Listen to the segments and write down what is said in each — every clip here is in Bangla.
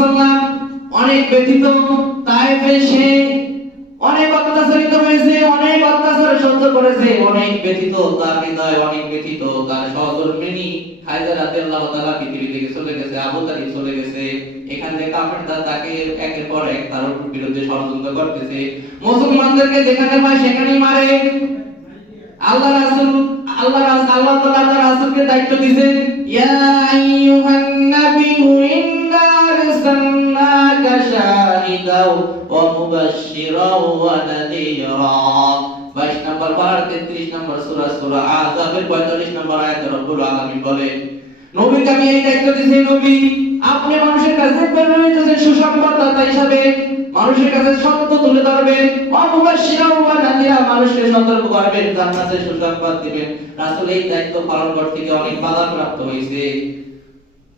সাল্লাম অনেক ব্যথিত, তায়েফে সে অনেক অত্যাচারিত হয়েছে, অনেক অত্যাচার সহ্য করেছে, অনেক ব্যথিত, তার হৃদয় অনেক ব্যথিত। তার সহধর্মিণী খাদিজা রাদিয়াল্লাহু তাআলা পৃথিবী থেকে চলে গেছে, আবু তালিব চলে গেছে। এখান থেকে কাফেররা তাকে একের পর এক তার বিরুদ্ধে ষড়যন্ত্র করতেছে, মুসলমানদেরকে যেখানে পায় সেখানেই মারে। আল্লাহ তাআলা তার রাসূলকে দায়িত্ব দিয়েছেন, ইয়া আইয়ুহান নাবিয়্যু ইন্না আরসালনাকা শাহিদাও ওয়া মুবাশশিরাও ওয়া নাযীরা। 22 নম্বর পারা 33 নম্বর সূরা সূরা আযাবের 45 নম্বর আয়াতে রব্বুল আলামিন বলেন, নবীকে আমি এই দায়িত্ব দিয়েছি, নবী আপনি মানুষের কাছে প্রেরিত সুসংবাদদাতা হিসেবে মানুষের কাছে সত্য তুলে ধরবেন, মুবাশশিরাও ওয়া নাযীরা মানুষকে সতর্ক করবেন, জান্নাতের সুসংবাদ দিবেন। রাসূল এই দায়িত্ব পালন করতে গিয়ে অনেক বাধা প্রাপ্ত হয়েছে,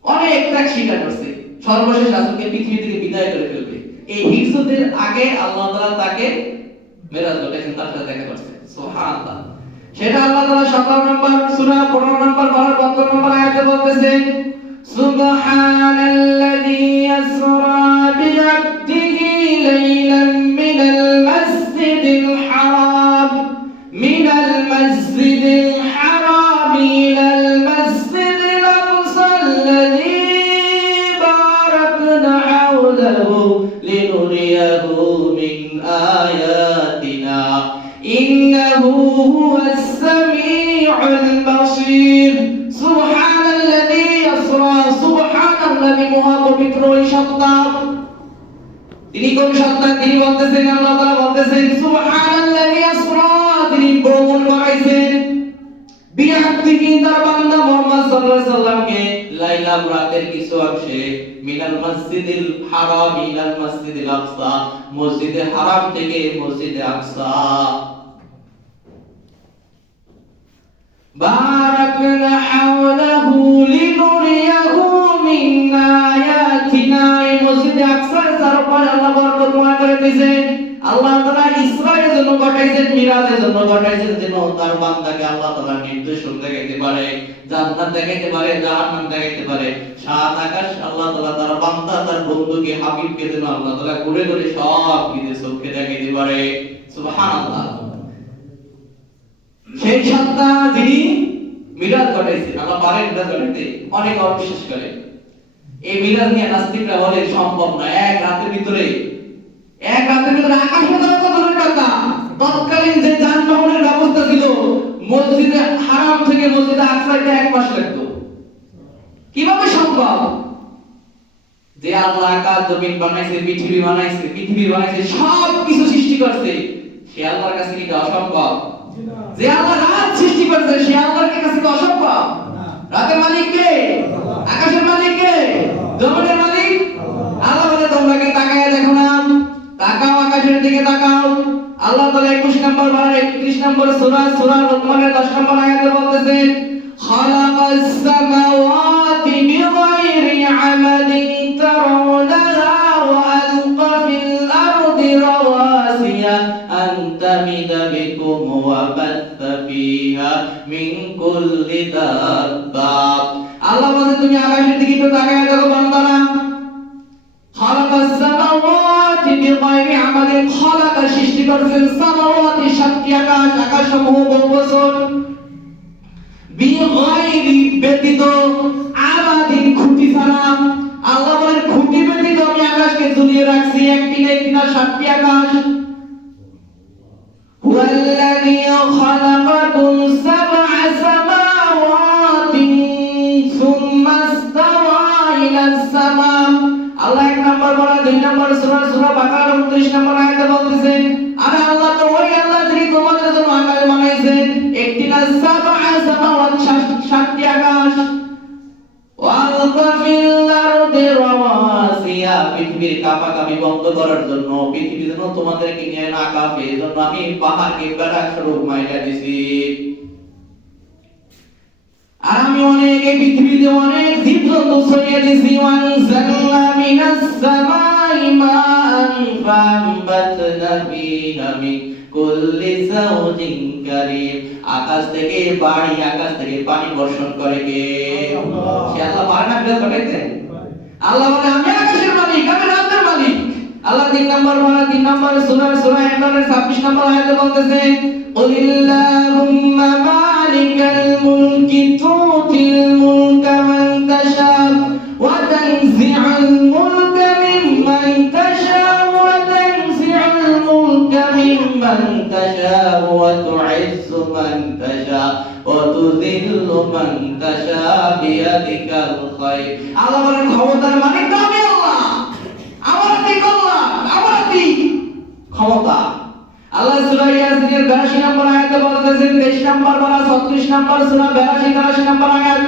অনেক ত্যাগ স্বীকার করছে, সর্বশেষ রাসূলকে পৃথিবী থেকে বিদায় করে ফেলবে। এই হিজরতের আগে আল্লাহ তাআলা তাকে মেরাজ ঘটাইছেন, তার সাথে দেখা করছে। সুবহানাল্লাহ। সেটা আল্লাহ তাআলা 17 নম্বর সূরা 15 নম্বর 52 নম্বর আয়াতে বলতেছেন, সুবহানাল্লাযী ইয়াসরা বি'আবদিহি লাইলান মিনাল মাসজিদিল হারাম ইলাল মাসজিদিল আকসাল্লাযী বারাকনা হাওলাহু লিনুরিয়াহু মিন আয়াতিনা ইন্নাহু হুয়াস সামিউল বাসীর। সুবহানাল্লাযী ইয়াসরা, সুবহানাল্লাযী মহাপবিত্র ওই সত্তা। তিনি কোন সত্তা? তিনি বলতেছেন, আল্লাহ তাআলা বলতেছেন, সুবহানাল্লাযী ইয়াসরা, তিনি ভ্রমণ করাইছেন বিআবদিহি, তার বান্দা মুহাম্মদ সাল্লাল্লাহু আলাইহি সাল্লামকে লাইলা রাতের কিছু অংশে মিনাল মাসজিদিল হারাম ইলাল মাসজিদিল আকসা, মসজিদে হারাম থেকে মসজিদে আকসা। বারাকনা হাওলাহু লিনুরিয়াহু মিন আয়াতিনা, এই মসজিদে আকসার চারপাশে আল্লাহ বরকতময় করে দিয়েছেন। আল্লাহ তাআলা ইসরায়ের জন্য পাঠাইছেন, মিরাজের জন্য পাঠাইছেন, যেন তার বান্দাকে আল্লাহ তাআলা নির্দেশন দেখাইতে পারে, জান্নাত দেখাইতে পারে, জাহান্নাম দেখাইতে পারে। সাত আকাশ আল্লাহ তাআলা তার বান্দা, তার বন্ধুকে, হাবিবকে যেন আল্লাহ তাআলা ঘুরে ঘুরে সব কিছু চোখে দেখাইতে পারে। সুবহানাল্লাহ। সেই সত্তা যিনি মিরাজ ঘটাইছেন, আল্লাহ পারেন মিরাজ ঘটাইতে, অনেক অবিশ্বাস করে। এই মিরাজ নিয়ে নাস্তিকরা বলে সম্ভব না, এক রাতের ভিতরে আকাশ পাতাল কত দূরের কথা। তৎকালীন যে যানবাহনের ব্যবস্থা ছিল, মসজিদে হারাম থেকে মসজিদে আকসাতে 1 মাস লাগতো। কিভাবে সম্ভব? যে আল্লাহ আকাশ জমিন বানাইছে, পৃথিবী বানাইছে, সব কিছু সৃষ্টি করছে, সে আল্লাহর কাছে কি অসম্ভব? যে আল্লাহ রাত সৃষ্টি করেছে, সে আল্লাহর কাছে কি অসম্ভব? রাতের মালিক কে? আকাশের মালিক কে? জমিনের মালিক আল্লাহ। বলে তোমরা কি তাকায় দেখো না? তাকাও, আকাশের দিকে তাকাও। আল্লাহ তাআলা 21 নম্বর পারা 31 নম্বর সূরা লুকমানের 10 নম্বর আয়াতে বলতেছেন, খালাকাস সামাওয়াতি বিগাইরি আমাদিন তারাউনাহা ওয়া আলকা ফিল আরদি রাওয়াসিয়া আন তামিদা বিকুম ওয়া বাথা ফিহা মিন কুল্লি দাব্বা। আল্লাহ বলে তুমি আকাশের দিকে একটু তাকায় দেখো বান্দারা। খালাকাস সামাওয়াতি বিগাইরি আমাদিন, খালাকা সৃষ্টি করেছেন, সামাওয়াতি সাতটি আকাশ, আকাশসমূহ বহু বছর, বিগাইরি ব্যতীত, আমাদিন খুঁটি ছাড়া। আল্লাহ বলেন খুঁটি ব্যতীত আমি আকাশকে ঝুলিয়ে রাখছি, একটি না একটি না 7টি আকাশ। হুয়াল্লাযী খালাকাকুম সাবআ সামাওয়াতিন সুম্মা ইসতাওয়া ইলাস সামা। আল্লাহ 1 নম্বর বলা 2 নম্বর সূরা বাকারা 29 নম্বর আয়াতে বলতেছেন, আরে আল্লাহ তো ওই আল্লাহ যিনি তোমাদের জন্য আকাশ বানাইছেন, একটি না 7 সামাওয়াত, 7টি আকাশ। ওয়ালকা ফিল আরদি রাওয়াসিয়া, পৃথিবীর কাঁপাকাঁপি বন্ধ করার জন্য, পৃথিবী যেন তোমাদেরকে নিয়ে না কাঁপে, এজন্য আমি পাহাড়কে বেড়া স্বরূপ মাইলা দিছি। আর আমি অনেক এই পৃথিবীতে অনেক জীবজন্তু ছড়িয়ে দিয়েছি। ওয়ানজালনা মিনাস সামাই মাআন ফাআমবাতনা ফিহা মিন কুল্লি যাওজিন কারীম। আকাশ থেকে পানি বর্ষণ করে কে? সে আল্লাহ পারে না? বের ঘটাইতে আল্লাহ বলে আমি আকাশের মালিক, আমি রাতের মালিক। আল্লাহ 3 নম্বর পারা 3 নম্বর সূরা ইমরানের 26 নম্বর আয়াতে বলতেছে কুলিল্লাহুম্মা মালিকাল মুলকি তুতিল মুলকা মান তাশা ওয়া তানজি'ুল মুলকা মিম্মান তাশা ওয়া তানজি'ুল মুলকা মিম্মান তাশা ওয়া তু'ইজ্জু মান তাশা ওয়া তুযিল্লু মান তাশা বিয়াদিকাল খায়র। আল্লাহ বলেন ক্ষমতার মালিক তো আমি আল্লাহ, আমার হাতে কল্যাণ, আমার হাতে ক্ষমতা। আল্লাহ সূরা ইয়াসিনের 82 নম্বর আয়াতে বলতেছেন 23 নম্বর পারা 36 নম্বর সূরা 82 83 নম্বর আয়াত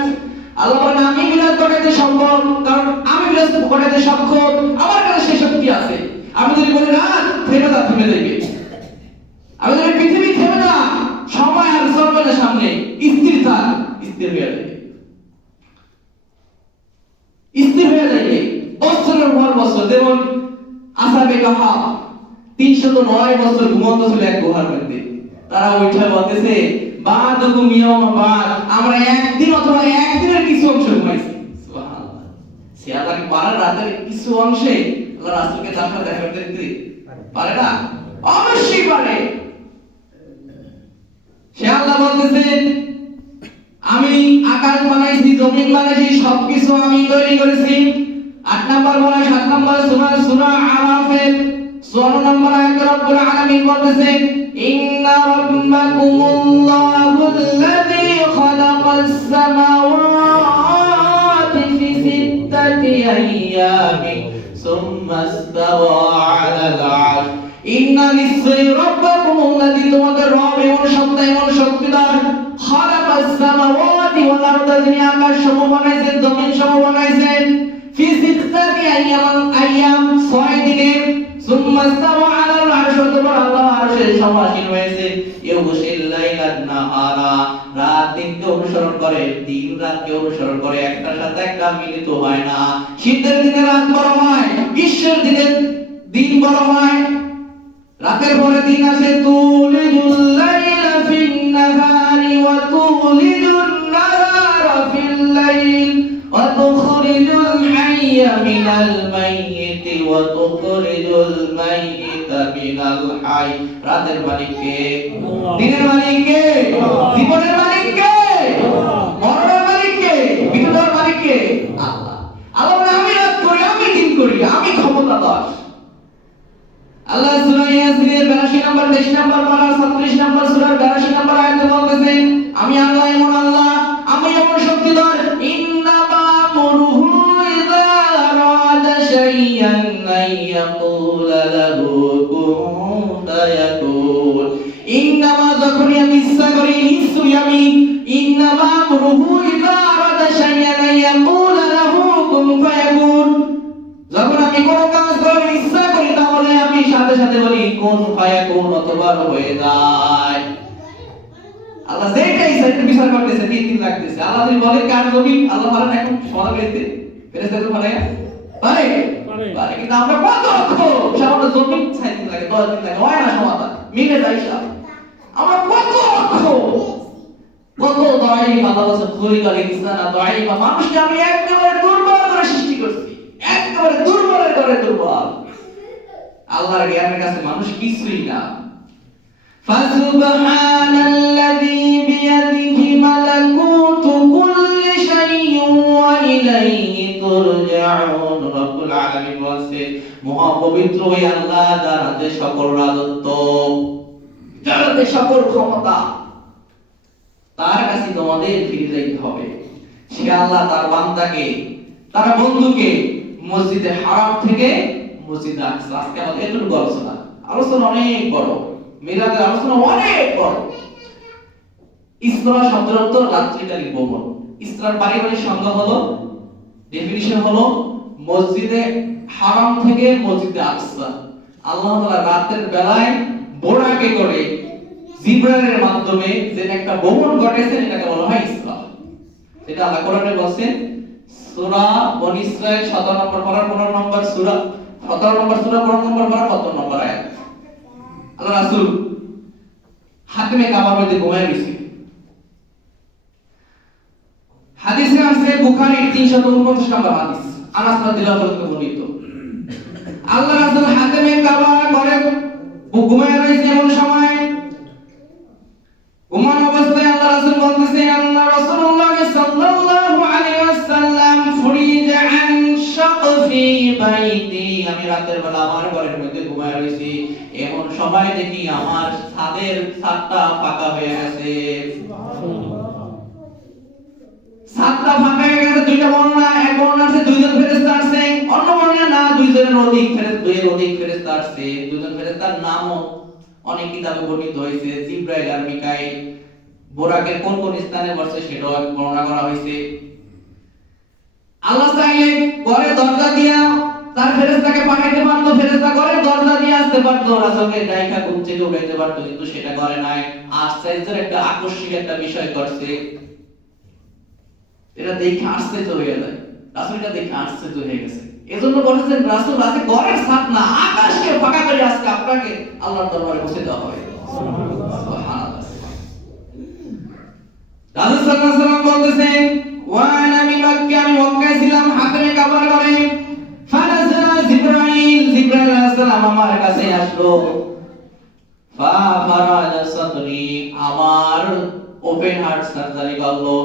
আল্লাহ বলেন আমি বিরাজ করাতে সম্ভব, কারণ আমি বিরাজ করাতে সক্ষম, আমার কাছে সেই শক্তি আছে। আমি যদি বলি রাত থেমে যা, থেমে যাবে। আমি যদি পৃথিবী থেমে যা, সময় আর চলবে না সামনে, স্থির থাক, স্থির হয়ে যাবে, স্থির হয়ে যাবে। বছরের পর বছর, যেমন আসাবে কাহা 309 বছর ঘুমন্ত ছিল এক গুহার মধ্যে। তারা উঠে বলতেছে বাদুকুম ইয়াউমা বাদ, আমরা একদিন অথবা একদিনের কিছু অংশ ঘুমাইছি। সুবহানাল্লাহ। সে আল্লাহ কি পারে রাতের কিছু অংশে আল্লাহ রাসূলকে তার সাথে দেখা করতে দিতে পারে না? অবশ্যই পারে। সে আল্লাহ বলতেছেন আমি আকাশ বানাইছি, জমিন বানাইছি, সবকিছু আমি তৈরি করেছি। 8 নম্বর বলা 7 নম্বর সূরা আরাফের 16 নম্বর আয়াতে রব্বুল আলামিন বলতেছেন ইন্না রাব্বাকুমুল্লাহুল্লাযী খালাকাস সামাওয়াতি ফি সিত্তাতি আইয়ামিন সুম্মা ইসতাওয়া আলাল আরশ। ইন্না নিশ্চয়ই রাব্বাকুমুল্লাযী তোমাদের রব এমন সত্তা, এমন শক্তিধর, খালাকাস সামাওয়াতি ওয়াল আরদা, যিনি আকাশ সমূহ বানাইছেন, জমিন সমূহ বানাইছেন, ফি সিত্তাতি আইয়াম 6 দিনে, সুম্মা ইসতাওয়া আলাল আরশ, অতঃপর আল্লাহ আরশে সমাসীন হয়েছে, ইউগশিল লাইলান নাহারা, রাত দিনকে অনুসরণ করে, দিন রাতকে অনুসরণ করে, একটার সাথে একটা মিলিত হয় না। শীতের দিনে রাত বড় হয়, গ্রীষ্মের দিনে দিন বড় হয়, রাতের পরে দিন আসে। তুলিজুল লাইলা ফিন নাহারি ওয়া তুলিজুন নাহারা ফিল লাইল ওয়া তুখরিজুল হাইয়া মিনাল মাইয়িতি ওয়া তুখরিজুল মাইয়িতা মিনাল হাই। রাতের মালিক কে? দিনের মালিক কে? জীবনের মালিক কে? মরণের মালিক কে? বিপদের মালিক কে? আল্লাহ। আল্লাহ বলে আমি রাত করি, আমি দিন করি, আমি ক্ষমতাধর। আল্লাহ সূরা ইয়াসিনের 82 নম্বর 23 নম্বর পারা 36 নম্বর সূরার 82 নম্বর আয়াতে বলতেছেন আমি আল্লাহ এমন আল্লাহ, আমি এমন শক্তিধর। ইন্নামা আমরুহু ইযা আরাদা শাইআন আইয়াকুলা লাহু কুন ফায়াকুন। ইন্নামা, যখনই আমি ইচ্ছা করি, নিশ্চয়ই আমি, ইন্নামা আমরুহু ইযা আরাদা শাইআন আইয়াকুলা লাহু কুন ফায়াকুন, যখন আমি কোনো কাজ করার ইচ্ছা করি তাহলে আমি সাথে সাথে বলি কোন ফায়াকুন, অতঃপর হয়ে যায়। আল্লাহ যেটাই সেটা বিচার করতেছে, দিন লাগতেছে। আল্লাহ যদি বলে কার জমি, আল্লাহ পারে না এখন সমাধান করতে? ফেরেশতা তো পারে না? পারে? পারে। কিন্তু আমরা কত অক্ষর, সামান্য জমি 6 দিন লাগে, 10 দিন লাগে, হয় না সমাধান, মিলে যায় সব। আমরা কত অক্ষর, কত দায়ী আল্লাহ বলেছে খুলিকাল ইনসানা দাঈফা, মানুষকে আমি একেবারে দুর্বল করে সৃষ্টি করছি, একেবারে দুর্বলের করে দুর্বল। আল্লাহর জ্ঞানের কাছে মানুষ কিছুই না। ফাসুবহানাল্লাযী বিয়াদিহি মালাকুতু কুল্লি শাইইন ওয়া ইলাইহি তুরজাউন। রব্বুল আলামিন বলেন মহা পবিত্র ওই আল্লাহ, যার হাতে সকল রাজত্ব, যার হাতে সকল ক্ষমতা, তার কাছে তোমাদের ফিরে যেতে হবে। সে আল্লাহ তার বান্দাকে, তার বন্ধুকে মসজিদে হারাম থেকে মসজিদে আকসা, আজকে আমাদের এতটুকু আলোচনা, আলোচনা অনেক বড়, মিলাদের আলোচনা অনেক বড়। ইসরা শব্দের অর্থ রাত্রিকালীন ভ্রমণ। ইসরার পারিবারিক সংজ্ঞা হলো, ডেফিনিশন হলো মসজিদে হারাম থেকে মসজিদে আকসা। আল্লাহ তাআলা রাতের বেলায় বোরাকে করে জিবরাইলের মাধ্যমে যে একটা ভ্রমণ ঘটেছে, এটাকে বলা হয় ইসরা। এটা আল্লাহ কোরআনে বলেন সূরা বনী ইসরাঈল 17 নম্বর পারা 15 নম্বর সূরা, 17 নম্বর সূরা 15 নম্বর পারা 17 নম্বর আয়াত। আল্লাহ রাসূল হাতিমে কাবার মধ্যে ঘুমায় গেছে। হাদিসে আছে বুখারী 349 নম্বর হাদিস। আনাস রাদিয়াল্লাহু আনহু বর্ণিত। আল্লাহ রাসূল হাতেমে কাবা ঘরে ঘুমায় রয়েছে এমন সময় ঘুমানো অবস্থায় আল্লাহ রাসূল বলতেছেন, আল্লাহ রাসূলুল্লাহ সাল্লাল্লাহু আলাইহি ওয়াসাল্লাম ফুরিজা আন শাকফি বাইতি, আমি রাতের বেলা আমার ঘরের মধ্যে ঘুমায় রয়েছি, এমন সময় দেখি আমার ছাদের ছাদটা ফাঁকা হয়ে গেছে। ছাদটা ফাঁকা হয়ে গেছে। দুইটা বর্ণনা, এক বর্ণনা আছে দুইজন ফেরেশতা আসছে, অন্য বর্ণনা না দুইজনের অধিক ফেরেশতা, দুইয়ের অধিক ফেরেশতা আসছে। দুইজন ফেরেশতার নামও অনেক কিতাবে বর্ণিত হয়েছে, জিবরাইল আর মিকাইল। বোরাকের কোন কোন স্থানে বসে সেটাও বর্ণনা করা হয়েছে। আল্লাহ চাইলে ঘরে দরজা দিয়া তার ফেরেশতাকে পাঠাইতে পারতো, ফেরেশতা ঘরে দরজা দিয়ে আসতে পারতো, রাসূলকে ডাইকা ঘুম থেকে উঠাইতে পারতো, কিন্তু সেটা করে নাই। আশ্চর্যের একটা আকস্মিক একটা বিষয় করছে, এটা দেখে আশ্চর্য হয়ে যায়। রাসূল এটা দেখে আশ্চর্য হয়ে গেছে, এজন্য বলেছেন রাসূল আজকে ঘরের ছাদ না আকাশকে ফাঁকা করে আজকে আপনাকে আল্লাহর দরবারে বসে দেওয়া হবে। সুবহানাল্লাহ। রাসূল সাল্লাল্লাহু আলাইহি ওয়াসাল্লাম বলতেছেন, ওয়া আনা মিন মক্কা, আমি মক্কায় ছিলাম, হাতেমে কাবার ঘরে। ফানাজালা জিবরাইল, জিবরাইল আলাইহিস সালাম আমার কাছে আসলো। ফা ফারাজা সাদরি, আমার ওপেন হার্ট সার্জারি করলো।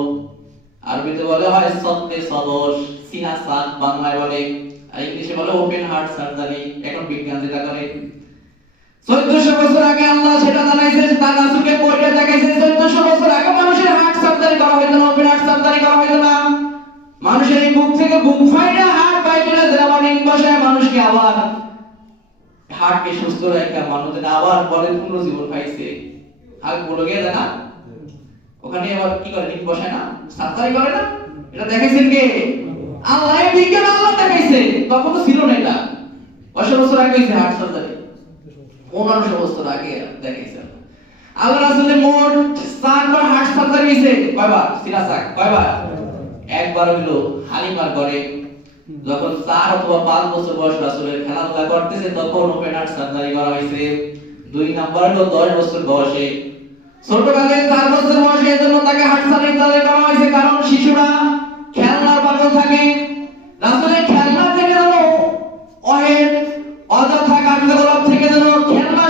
আরবিতে বলে হয় সদরে সদর, সিনা সাদ বাংলায় বলে, আর ইংলিশে বলে ওপেন হার্ট সার্জারি। এখন বিজ্ঞান যেটা করে, 1400 বছর আগে আল্লাহ সেটা জানাইছে, তার রাসূলকে পড়ে দেখাইছে। 1400 বছর আগে মানুষের হার্ট সার্জারি করা হইতো না, ওপেন হার্ট সার্জারি করা হইতো না। মানুষের এই বুক থেকে বুক ফাইটা হার্ট বাইরে দেওয়ানিং বসায় মানুষকে আবার হার্টকে সুস্থ রাখা, মানুষের আবার বলে পুনর্জীবন পাইছে। আর বলে গিয়ে না ওখানে আবার কি করে, রিং বসায় না, সার্জারি করে না, এটা দেখাইছেন কে? আল্লাহ। বিজ্ঞান আল্লাহ দেখাইছে, তখন তো ছিল না। এটা 500 বছর আগে হইছে হার্ট সার্জারি, 1500 বছর আগে দেখাইছে। আল্লাহ রাসূলের মোট 4 বার হার্ট সার্জারি হইছে। কয়বার? সিরাসাক কয়বার? একবার হলো হালিমার ঘরে, যখন 4 অথবা 5 বছর বয়স রাসূলের খেলাধুলা করতেছে তখন ওপেন হার্ট সার্জারি করা হইছে। 2 নাম্বার হলো 10 বছর বয়সে, ছোটবেলায় 4 বছর বয়সে, এজন্য তাকে হার্ট সার্জারি করা হয়েছে, কারণ শিশুরা খেলনার পাগল থাকে। রাসূলের খেলনা থেকে যেন অহের অযথা কার্যকলাপ থেকে যেন খেলনা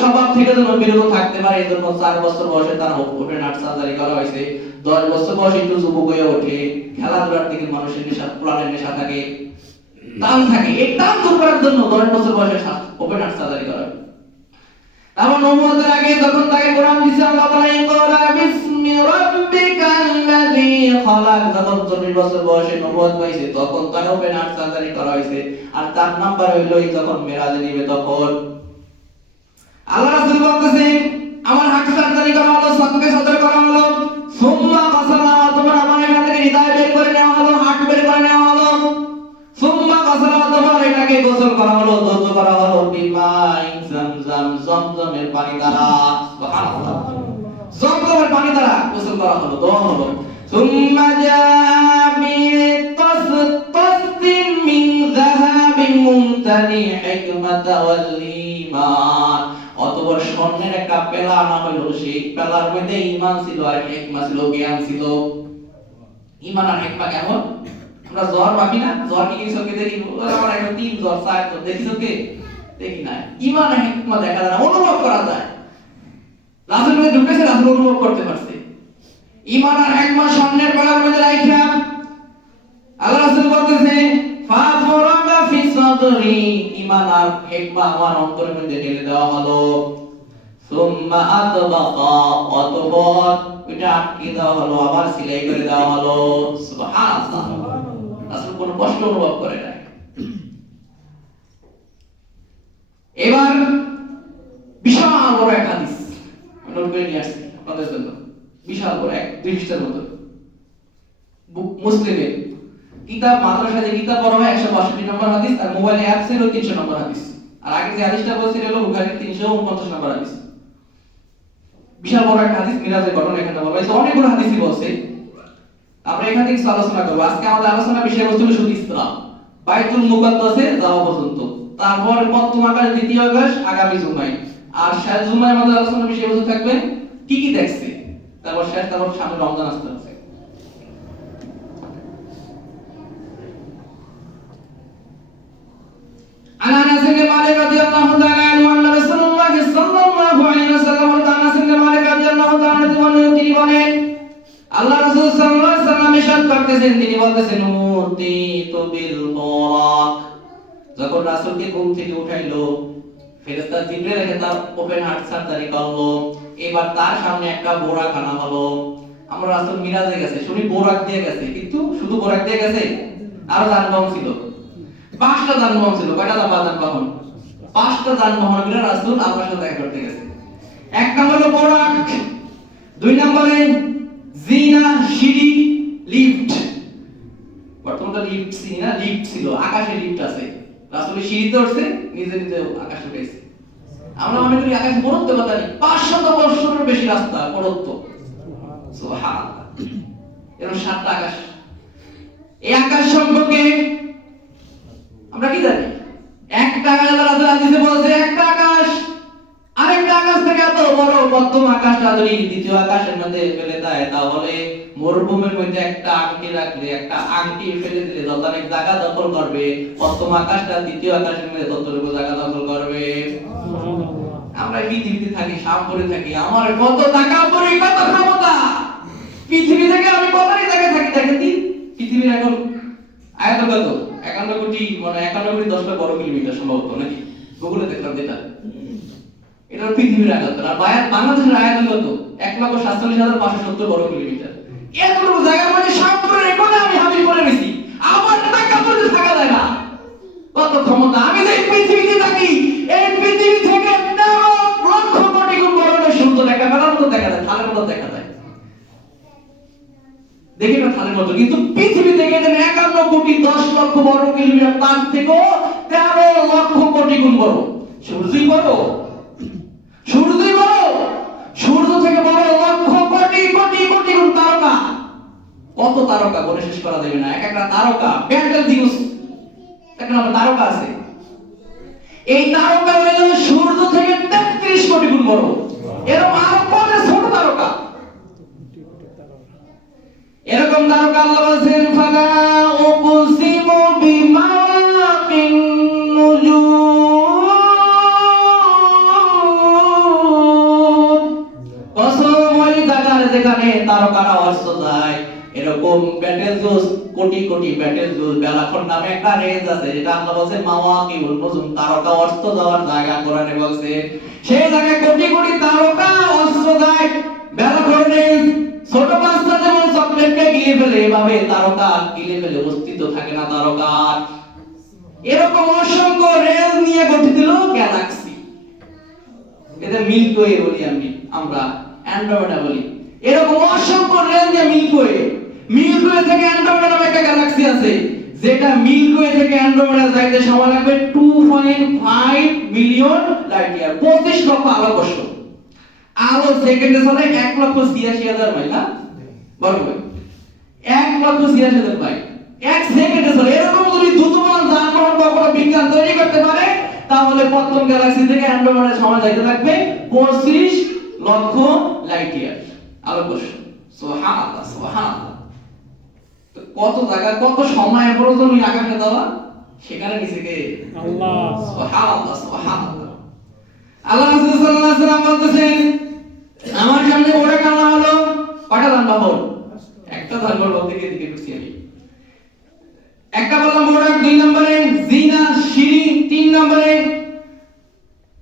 স্বভাব থেকে যেন বিরত থাকতে পারে, এজন্য 4 বছর বয়সে তার ওপেন হার্ট সার্জারি করা হয়েছে। 10 বছর বয়সে একটু যুবক হয়ে ওঠে, খেলাধুলার দিকে মানুষের নেশা, প্রাণের নেশা থাকে, টান থাকে, এই টান দূর করার জন্য 10 বছর বয়সে ওপেন হার্ট সার্জারি করা হয়। তারপর নবুয়তের আগে যখন তাকে কোরআন দিছে, আল্লাহ তাআলা ইকরা বিসমি রাব্বিকাল্লাযী খালাক, যখন 40 বছর বয়সে নবুয়ত পাইছে তখন তার ওপেন হার্ট সার্জারি করা হয়েছে। আর তার নাম্বার হইলো যখন মেরাজে নিবে তখন। আল্লাহ রাসূল বলতেছেন, আমার হার্ট সার্জারি করা হলো, সদকে সদর করা হলো, সুম্মা কাসালা, তোমার আমার এখান থেকে হৃদয় বের করে নেওয়া হলো, হার্ট বের করে নেওয়া হলো, সুম্মা কাসালা, তোমার এটাকে গোসল করা হলো, ধৌত করা হলো, বিমাই জমজম, জমজমের পানি দ্বারা। সুবহানাল্লাহ। জমজমের পানি দ্বারা গোসল করা হলো, ধোয়া হলো। সুম্মা জাবি তাসতিন মিন যাহাবিন মুমতানি হিকমাতা ওয়াল ঈমান, অতঃপর স্বর্ণের একটা পেলা আনা হলো, সেই পেলার মধ্যে ঈমান ছিল আর হিকমা ছিল, জ্ঞান ছিল। ঈমান আর হিকমা কেমন? আমরা জ্বর ভাবি না, জ্বর কি চোখে দেখি, আমার এখন 3 জ্বর 4 জ্বর দেখি চোখে দেখি না। ঈমান আর হিকমা দেখা যায় না, অনুভব করা যায়। রাসূল মধ্যে ঢুকেছে, রাসূল অনুভব করতে পারছে। ঈমান আর হিকমা স্বর্ণের পেলার মধ্যে রাখা আল্লাহ রাসূল বলতেছে, ফা ফারাগা ফি সাদরি, ঈমান আর হিকমা আমার অন্তরের মধ্যে ঢেলে দেওয়া হলো। সুম্মা আতবাকা, অতঃপর এটা আটকে দেওয়া হলো, আবার সেলাই করে দেওয়া হলো। সুবহানাল্লাহ। রাসূল কোনো কষ্ট অনুভব করে না। এবার বিশাল বড় এক হাদিস নোট করে নিয়ে আসছি আপনাদের জন্য, বিশাল বড়, 1 পৃষ্ঠার মতো। মুসলিমে কিতাব, মাদ্রাসায় যে কিতাব পড়া হয় 162 নম্বর হাদিস, আর মোবাইলে অ্যাপস এর 300 নম্বর হাদিস, আর আগে যে হাদিসটা বলছি হলো বুখারীর 349 নম্বর হাদিস। বিশাল বড় একটা হাদিস, মিরাজের ঘটনা এখানে বলা হয়েছে, অনেকগুলো হাদিসই বলছে। আমরা এখান থেকে আলোচনা করব। আজকে আমাদের আলোচনার বিষয়বস্তু হলো শুধু ইসলাম, বাইতুল মুকাদ্দাসে যাওয়া পর্যন্ত, তারপর প্রথম আকাশ, দ্বিতীয় আকাশ আগামী জুমায়, আর শেষ জুমায় আমাদের আলোচনার বিষয়বস্তু থাকবে কি কি দেখছে, তারপর শেষ, তারপর সামনে রমজান আসতে আছে। মালিক রাদিয়াল্লাহু তাআলা আনহু আল্লাহ রাসূলুল্লাহ সাল্লাল্লাহু আলাইহি ওয়াসাল্লাম আনাস ইবনে মালিক রাদিয়াল্লাহু তাআলা তিনি বলেন আল্লাহ রাসূল সাল্লাল্লাহু আলাইহি ওয়াসাল্লাম ইরশাদ করতেছেন, তিনি বলতেছেন উতি তো বিল বুরাক। যখন রাসূলকে ঘুম থেকে উঠাইলো, ফেরেশতা জিবরাইল এসে তার ওপেন হার্ট সার্জারি করলো। এবার তার সামনে একটা বোরাক আনা হলো। আমরা রাসূল মিরাজে গেছে, শুনি বোরাক দিয়ে গেছে, কিন্তু শুধু বোরাক দিয়ে গেছে, আরো যানবাহন ছিল, 5টা যানবাহন ছিল। কয়টা যানবাহন? 5টা যানবাহন মিলে রাসূল আল্লাহর সাথে দেখা করতে গেছে। এক নম্বর হলো বোরাক, 2 নম্বরে জিনা, সিঁড়ি, লিফট। বর্তমানে লিফট ছিল না, লিফট ছিল, আকাশে লিফট আছে। রাসূল সিঁড়িতে উঠছে, নিজে নিজে আকাশে উঠেছে। আমরা মনে করি আকাশ বড়ত্ব কথা নেই, 500 বছরের বেশি রাস্তা বড়ত্ব। সুবহানাল্লাহ। এরকম 7টা আকাশ। এই আকাশ সম্পর্কে আমরা কি জানি? একটা আকাশ আল্লাহ রাসূল হাদিসে বলেছে, একটা আকাশ আরেকটা আকাশ থেকে এত বড়। প্রথম আকাশটা যদি দ্বিতীয় আকাশের মধ্যে ফেলে দেয়, তাহলে মরুভূমির মধ্যে একটা আংটি রাখলে, একটা আংটি ফেলে দিলে যত অনেক জায়গা দখল করবে, প্রথম আকাশটা দ্বিতীয় আকাশের মধ্যে ততটুকু জায়গা দখল করবে। আমরা পৃথিবীতে থাকি, সামনে থাকি, আমার কত টাকা পড়ে, কত ক্ষমতা, পৃথিবী থেকে আমি কত জায়গায় থাকি। দেখেন পৃথিবীর এখন আয়তন কত? 51 কোটি, মানে 51 কোটি 10 লাখ বর্গ কিলোমিটার সম্ভবত, নাকি? গুগলে দেখলাম যেটা, এটা পৃথিবীর আয়তন। আর বাংলাদেশের আয়তন কত? 1,47,570 বর্গ কিলোমিটার। এতটুকু জায়গার মধ্যে সামনের কোণে আমি হাজির করে নিছি, আমার টাকা পড়ে থাকা যায় না। কত ক্ষমতা! আমি যে পৃথিবীতে থাকি, এই পৃথিবী থেকে 13 লক্ষ কোটি গুণ বড় সূর্য দেখা, মেলার মতো দেখা যায়, থালের মতো দেখা যায়। দেখি না থালের মতো, কিন্তু পৃথিবী থেকে 51 কোটি 10 লক্ষ বর্গ কিলোমিটার, তার থেকেও 13 লক্ষ কোটি গুণ বড়। সূর্যই বড়, সূর্যই বড়, সূর্য থেকে বড় লক্ষ কোটি কোটি কোটি গুণ তারকা। কত তারকা বলে শেষ করা যাবে না। এক একটা তারকা, ব্যান্ডেল জিউস একটা তারকা আছে, এই তারকা হলো সূর্য থেকে 33 কোটি গুণ বড়। এরকম আরো কত ছোট তারকা, এরকম তারকা আল্লাহ বলেন ফালা উকসিমু বিমাওয়াকিন নুজুম। কসম ওই জায়গার যেখানে তারকারা অস্ত যায়। এরকম battle juice, crore crore battle juice, বেলাখন নামে একটা রেঞ্জ আছে, যেটা আল্লাহ বলেন মাওয়াকিন নুজুম, তারকা অস্ত যাওয়ার জায়গা কোরআনে বলছে। সেই জায়গায় কোটি কোটি তারকা অস্ত যায়। বেলাখন রেঞ্জ ছোট বাচ্চা যেমন চকলেটকে গিলে ফেলে, এভাবে তারকা গিলে ফেলে, অস্তিত্ব থাকে না তারকার। এরকম অসংখ্য রেঞ্জ নিয়ে গঠিত গ্যালাক্সি, এটা মিল্কি ওয়ে বলি আমরা অ্যান্ড্রোমেডা বলি। এরকম অসংখ্য রেঞ্জ নিয়ে মিল্কি ওয়ে, মিল্কি ওয়ে থেকে অ্যান্ড্রোমেডা নামে একটা গ্যালাক্সি আছে, যেটা মিল্কি ওয়ে থেকে অ্যান্ড্রোমেডা যাইতে সময় লাগবে 2.5 মিলিয়ন লাইট ইয়ার, 25 লক্ষ আলোকবর্ষ। আলো সেকেন্ডে চলে 1,86,000 মাইল, না বড় ভাই, 1,86,000 মাইল 1 সেকেন্ডে চলে। এরকম যদি দ্রুতমান যানবাহন কখনো বিজ্ঞান তৈরি করতে পারে, তাহলে প্রথম গ্যালাক্সি থেকে অ্যান্ড্রোমেডা সময় যাইতে লাগবে 25 লক্ষ লাইট ইয়ার, আলোকবর্ষ। সুবহানাল্লাহ, সুবহানাল্লাহ। তো কত জায়গা, কত সময় প্রয়োজন ওই আকাশে যাওয়া, সেখানে নিচে আল্লাহ। সুবহানাল্লাহ, সুবহানাল্লাহ। আল্লাহ রাসূল সাল্লাল্লাহু আলাইহি ওয়াসাল্লাম বলতেছেন, আমার সামনে ওরা কানা হলো কয়টা যানবাহন? একটা যানবাহন বলতে গিয়ে দিকে ঢুকছি আমি। একটা বললাম ওরা, 2 নম্বরে জিনা, সিঁড়ি, 3 নম্বরে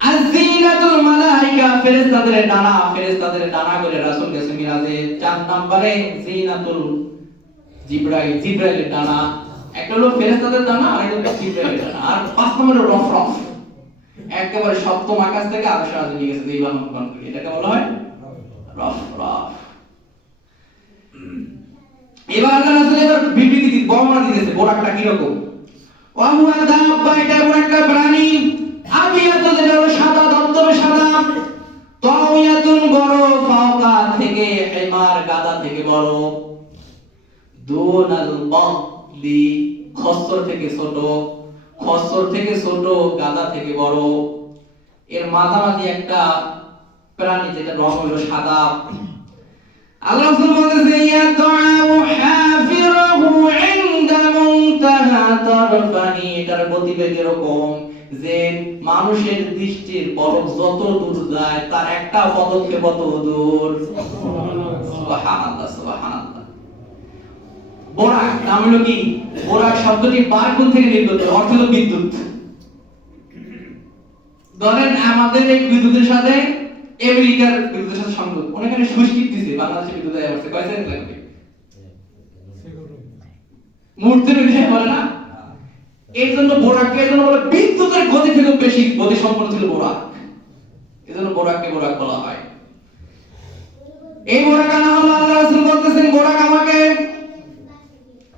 আযিনাতুল মালাইকা, ফেরেশতাদের ডানা, ফেরেশতাদের ডানা করে রাসূল গেছে মিরাজে। 4 নম্বরে জিনাতুল জিবরাইল, জিবরাইলের ডানা। একটা হলো ফেরেশতাদের ডানা, আর একটা হলো জিবরাইলের ডানা। আর 5 নম্বরে রফ, একেবারে সপ্তম আকাশ থেকে আরশে আজিম নিয়ে গেছে, এইবার মন করি, এটাকে বলা হয় রফ। এবার আল্লাহ রাসূল এবার বিবৃতি বর্ণনা দিতেছে বোরাকটা কি রকম। ওয়াহুয়া দাব্বা, এটা এমন একটা প্রাণী, আবিয়াতু, যেটা হলো সাদা, দবদবে সাদা, তাওয়ায়াতুন, বড়, ফাওকা থেকে, হিমার, গাদা থেকে বড়, দুনাল বাকলি, খচ্চর থেকে ছোট, খচ্চর থেকে ছোট, গাদা থেকে বড়। এর মাঝামাঝি একটা প্রাণী, যেটা রং হলো সাদা। আল্লাহ রাসূল বলেছেন, ইয়াদউ হাফিরাহু ইনদা মুনতাহা তারফানি, এটার গতিবেগ এরকম যে মানুষের দৃষ্টির পলক যত দূর যায় তার একটা পদক্ষেপ কত দূর। সুবহানাল্লাহ সুবহানাল্লাহ। বোরাক নাম হলো কি? বোরাক শব্দটি বারগুন থেকে নির্গত, অর্থ হলো বিদ্যুৎ। ধরেন আমাদের এই বিদ্যুতের সাথে আমেরিকার বিদ্যুতের সাথে সংযোগ, অনেকখানে সুস্কিপ দিছে বাংলাদেশের বিদ্যুৎ আয় করছে, কয় সেকেন্ড লাগবে? মুহূর্তের বিষয় বলে না। এই জন্য বোরাককে এই জন্য বলে বিদ্যুতের গতি থেকে বেশি গতি সম্পন্ন ছিল বোরাক, এই জন্য বোরাককে বোরাক বলা হয়। এই বোরাক আনা হলো, আল্লাহ রাসূল বলতেছেন বোরাক আমাকে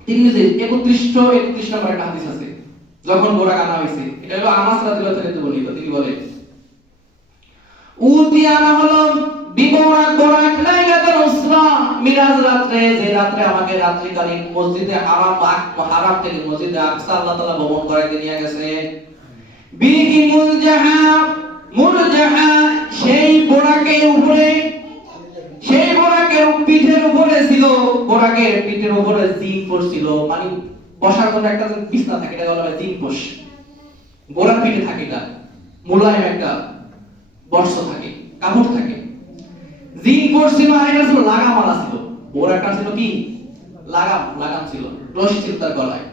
তিরমিজি 3131 নম্বর একটা হাদিস আছে, যখন বোরাক আনা হয়েছে, এটা হলো আনাস রাদিয়াল্লাহু তাআলা থেকে বর্ণিত। তিনি বলে উতি আনা হলো বিবোরাক বোরাক লাইলাতুল উসরা, মিরাজ রাতে, যে রাতে আমাকে রাত্রিকালীন মসজিদে হারাম থেকে মসজিদে আকসা আল্লাহ তাআলা ভ্রমণ করাইতে নিয়ে গেছে। বিহি মুলজাহা, মুলজাহা সেই বোরাকের উপরে, সেই বোরাকের পিঠের উপরে ছিল, বোরাকের পিঠের উপরে জিন পড়ছিল, মানে বসার জন্য একটা বিছনা থাকে, এটা বলা হয় জিন পোষ। বোরাক পিঠে থাকে, এটা মোলায়েম একটা বর্ষ থাকে, কাপড় থাকে, জিন পড়ছিল। আর এটা ছিল লাগামালা ছিল, বোরাকটা ছিল কি লাগাম, লাগাম ছিল, রশি ছিল তার গলায়।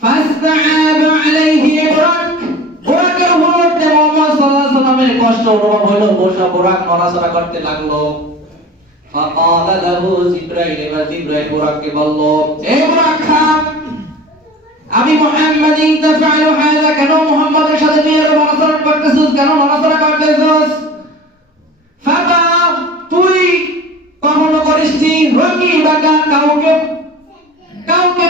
ফাসতাআব আলাইহি বোরাক, বোরাকের উপর মুহাম্মদ সাল্লাল্লাহু আলাইহি ওয়াসাল্লামের কষ্ট অনুভব হলো, বসা বোরাক নড়াচড়া করতে লাগলো। ফাকালা লাহু জিবরাইল, এবার জিবরাইল বোরাককে বলল, হে বোরাক খান, আমি মুহাম্মদ ইনতাফালু হাযা, কেন মুহাম্মদের সাথে তুই এত নড়াচড়া করতেছিস, কেন নড়াচড়া করতেছিস? ফাতা, তুই কখনো করিসনি রকি বাকা, কাউকে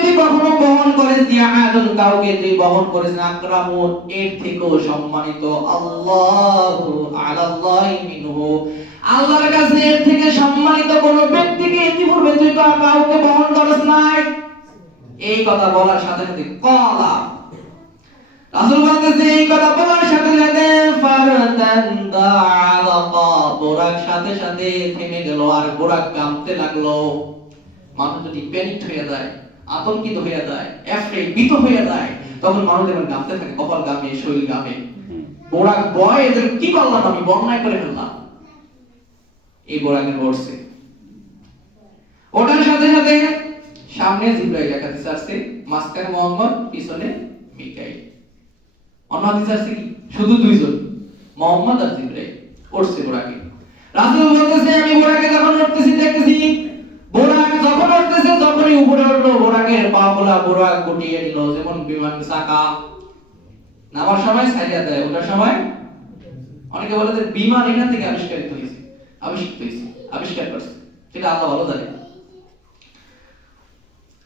তুই কখনো বহন করিস নি, আহাদুন কাউকে তুই বহন করিস না, আকরামুন এর থেকেও সম্মানিত, আল্লাহু আলাল্লাহি মিনহু, আল্লাহর কাছে এর থেকে সম্মানিত কোন ব্যক্তিকে ইতিপূর্বে তুই কাউকে বহন করিস নাই। এই কথা বলার সাথে সাথে কলা রাসূল বলতেছে, এই কথা বলার সাথে সাথে ফারতান দাআলাকা, বোরাক সাথে সাথে থেমে গেল, আর বোরাক কাঁপতে লাগলো। মানুষ যদি প্যানিক হয়ে যায়, আতঙ্কিত হয়ে যায়, এফ্রেড ভীত হয়ে যায়, তখন মানুষ যখন কাঁপতে থাকে, কপাল কাঁপে, শরীর কাঁপে। বোরাক ভয়, এদের কি করলাম আমি, বন্যায় করে ফেললাম। এই বোরাকের পড়ছে, ওটার সাথে সাথে সামনে জিবরাইল এক হাদিস আছে, মাঝখানে মুহাম্মদ, পিছনে মিকাইল। অন্য হাদিস আছে কি শুধু দুইজন, মুহাম্মদ আর জিবরাইল পড়ছে বোরাকে। রাসূল বলতেছে, আমি বোরাকে যখন উঠতেছি দেখতেছি, বোরাক যখন উঠতেছে, যখনই উপরে উঠলো, বোরাকের পাগুলা বোরাক গুটিয়ে নিল, যেমন বিমান চাকা নামার সময় ছাইড়া দেয়, ওঠার সময়। অনেকে বলে যে বিমান এখান থেকে আবিষ্কার করছে, সেটা আল্লাহ ভালো জানে।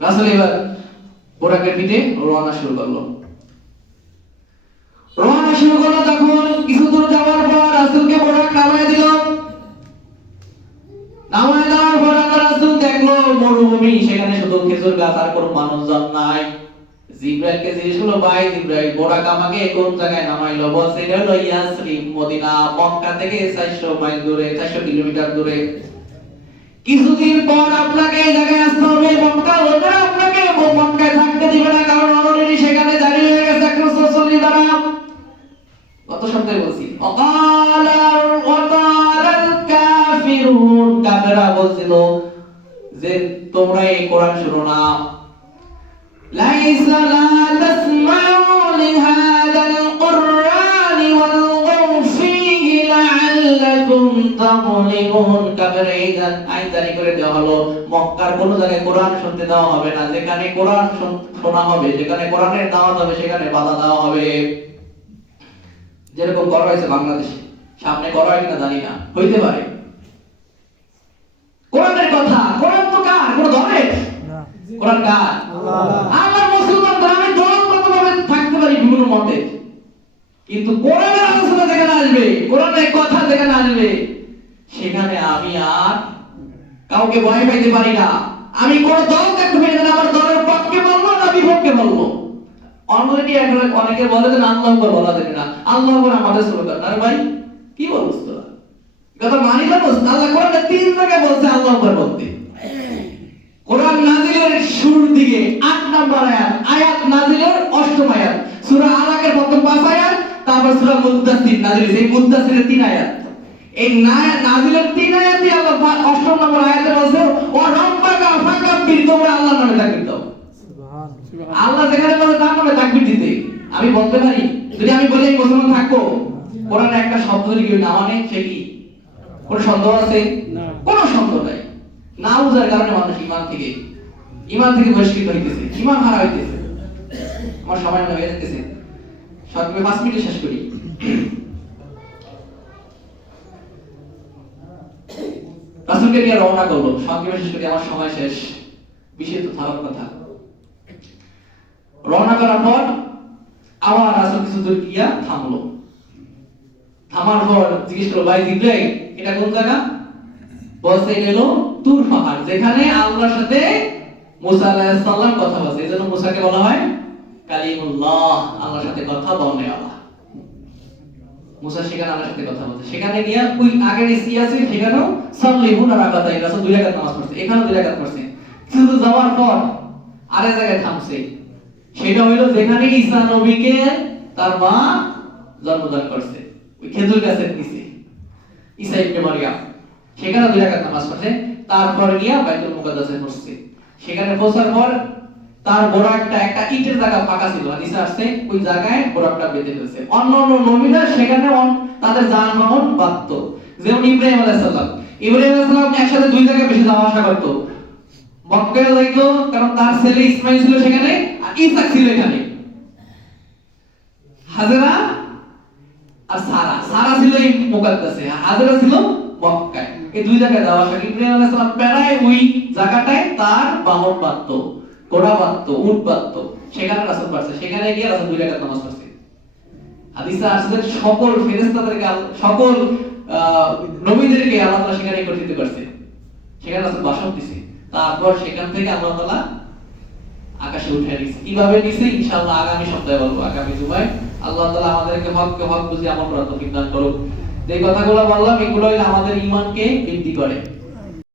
রাসূল এবার বোরাকের পিঠে রওনা শুরু করলো। তখন কিছু দূর যাওয়ার পর রাসূলকে বোরাক নামায় দিল। নামায় দেওয়ার পর আল্লাহ রাসূল দেখলো মরুভূমি, সেখানে শুধু খেজুর গাছ, আর কোনো মানুষজন নাই। জিবরাইলকে জিজ্ঞেস করলো, ভাই জিবরাইল, বোরাক আমাকে কোন জায়গায় নামাইলো? বলছে এটা হলো ইয়াসরিব, মদিনা, মক্কা থেকে 400 মাইল দূরে, 400 কিলোমিটার দূরে। কিছুদিন পর আপনাকে এই জায়গায় আসতে হবে। মক্কা ওরা আপনাকে মক্কায় থাকতে দিবে না, কারণ অলরেডি সেখানে জারি হয়ে গেছে 140 দ্বারা। কত শব্দে বলছি, ওয়াকালাল কাফিরুন, কাফেররা বলছিল যে তোমরা এই কোরআন শুনো না। লাইসা লা তাসমাউ লিহাদাল কুরআনি ওয়ালগাউ ফীহি লাআল্লাকুম তাগলিবুন। কাফেররা এই আইন জারি করে দেওয়া হলো, মক্কার কোন জায়গায় কোরআন শুনতে দেওয়া হবে না, যেখানে কোরআন শোনা হবে, যেখানে কোরআনের দাওয়াত হবে, সেখানে বাধা দেওয়া হবে। যেরকম করা হয়েছে বাংলাদেশে, সামনে করা হয় কিনা জানি না, হইতে পারে। কোরআনের কথা, কোরআন তো কার? কোন দলের? কোরআন কার? আল্লাহর মুসলমান আমি দলগতভাবে থাকতে পারি বিভিন্ন মতে, কিন্তু কোরআনের আলোচনা যেখানে আসবে, কোরআনের কথা যেখানে আসবে, সেখানে আমি আর কাউকে ভয় পাইতে পারি না। আমি কোন দল দেখতে পারি না, আমার দলের পক্ষে বলবো না বিপক্ষে বলবো। অলরেডি অনেকে বলে যে আল্লাহু আকবার বলা যায় না, আল্লাহু আকবার আমাদের স্লোগান। আরে ভাই কি বলছ তোরা? কথা মানি না? আল্লাহ কোরআনে 3 জায়গায় বলছে আল্লাহু আকবার বলতে। কোরআন নাযিলের শুরু দিকে 8 নম্বর আয়াত, আয়াত নাজিলের 8ম আয়াত, সূরা আলাকের প্রথম 5 আয়াত, তারপর সূরা মুদ্দাসসির নাজিল হয়েছে। এই মুদ্দাসসিরের 3 আয়াত। এই নাজিলের 3 আয়াতে আল্লাহ 8ম নম্বর আয়াতে বলছে ও রব্বাকা ফাকাব্বির, তোমরা আল্লাহর নামে তাকবীর দাও। সুবহানাল্লাহ। আল্লাহ যেখানে বলে তার নামে তাকবীর দিতে আমি বলতে পারি? যদি আমি বলি আমি মুসলমান থাকবো, কোরআনে একটা শব্দ লিখে না মানে সে কি কোনো সন্দেহ আছে? না, কোনো সন্দেহ নাই। না বুঝার কারণে মানুষ ইমান থেকে বহিষ্কৃত হইতেছে, ইমান হারা হইতেছে। আমার সময় হয়ে যাচ্ছে, সবকে 5 মিনিটে শেষ করি। রাসূলকে নিয়ে রওনা করলো, সংক্ষেপে শেষ করি, আমার সময় শেষ। বিশেষ তো থাকার কথা। রওনা করার পর আমার রাসূল কিছু দূর গিয়া থামলো। থামার পর জিজ্ঞেস করলো, ভাই জিবরাইল, এটা কোন জায়গা? বলছে এটা হলো তুর পাহাড়, যেখানে আল্লাহর সাথে মুসা আলাইহিস সালাম কথা বলছে। এজন্য মুসাকে বলা হয় কালিমুল্লাহ, আল্লাহর সাথে কথা বলে আল্লাহ। মুসা সেখানে আল্লাহর সাথে কথা বলছে। সেখানে গিয়া ওই আগের আছে সেখানেও সাল্লিহু রাকাতাই, রাসূল 2 রাকাত নামাজ পড়ছে, এখানেও 2 রাকাত পড়ছে। কিন্তু যাওয়ার পর আরেক জায়গায় থামছে, সেটা হলো যেখানে ঈসা নবীকে তার মা জন্মদান করছে, ওই খেজুর গাছের নিচে, ঈসা ইবনে মারইয়াম। সেখানে 2 রাকাত নামাজ পড়ছে। তারপর গিয়া বাইতুল মুকাদ্দাসে পড়ছে। সেখানে পৌঁছার পর তার বোরাকটা একটা ইটের জায়গা ফাঁকা ছিল, হাদিসে আসছে ওই জায়গায় বোরাকটা বেঁধে ফেলছে। অন্যান্য নবীরা সেখানে তাদের যানবাহন বাঁধতো, যেমন ইব্রাহিম আলাইহিস সালাম। ইব্রাহিম আলাইহিস সালাম একসাথে 2 জায়গায় বেশি যাওয়া আসা করত। মক্কায় যাইতো কারণ তার ছেলে ইসমাঈল ছিল সেখানে, আর ইসাক ছিল এখানে। হাজেরা আর সারা ছিল এই মুকাদ্দাসে, হাজেরা ছিল মক্কায়। এই 2 জায়গায় যাওয়া আসা। ইব্রাহিম আলাইহিস সালাম প্রায় ওই জায়গাটায় তার বাহন বাঁধতো, ঘোড়া বাঁধতো, উট বাঁধতো। সেখানে রাসূল পড়ছে, সেখানে গিয়ে রাসূল 2 রাকাত নামাজ পড়ছে। হাদিসে আসছে সকল ফেরেশতাদেরকে, সকল নবীদেরকে আল্লাহ তাআলা সেখানে একত্রিত করছে। সেখানে রাসূল ভাষণ দিছে। তারপর সেখান থেকে আল্লাহ তাআলা আকাশে উঠায় দিয়েছে। কিভাবে দিয়েছে ইনশাআল্লাহ আগামী সপ্তাহে বলবো, আগামী জুমায়। আল্লাহ তাআলা আমাদেরকে হককে হক বুঝে আমল করার তৌফিক দান করুক। যে কথাগুলো বললাম এগুলো আমাদের ঈমানকে বৃদ্ধি করে।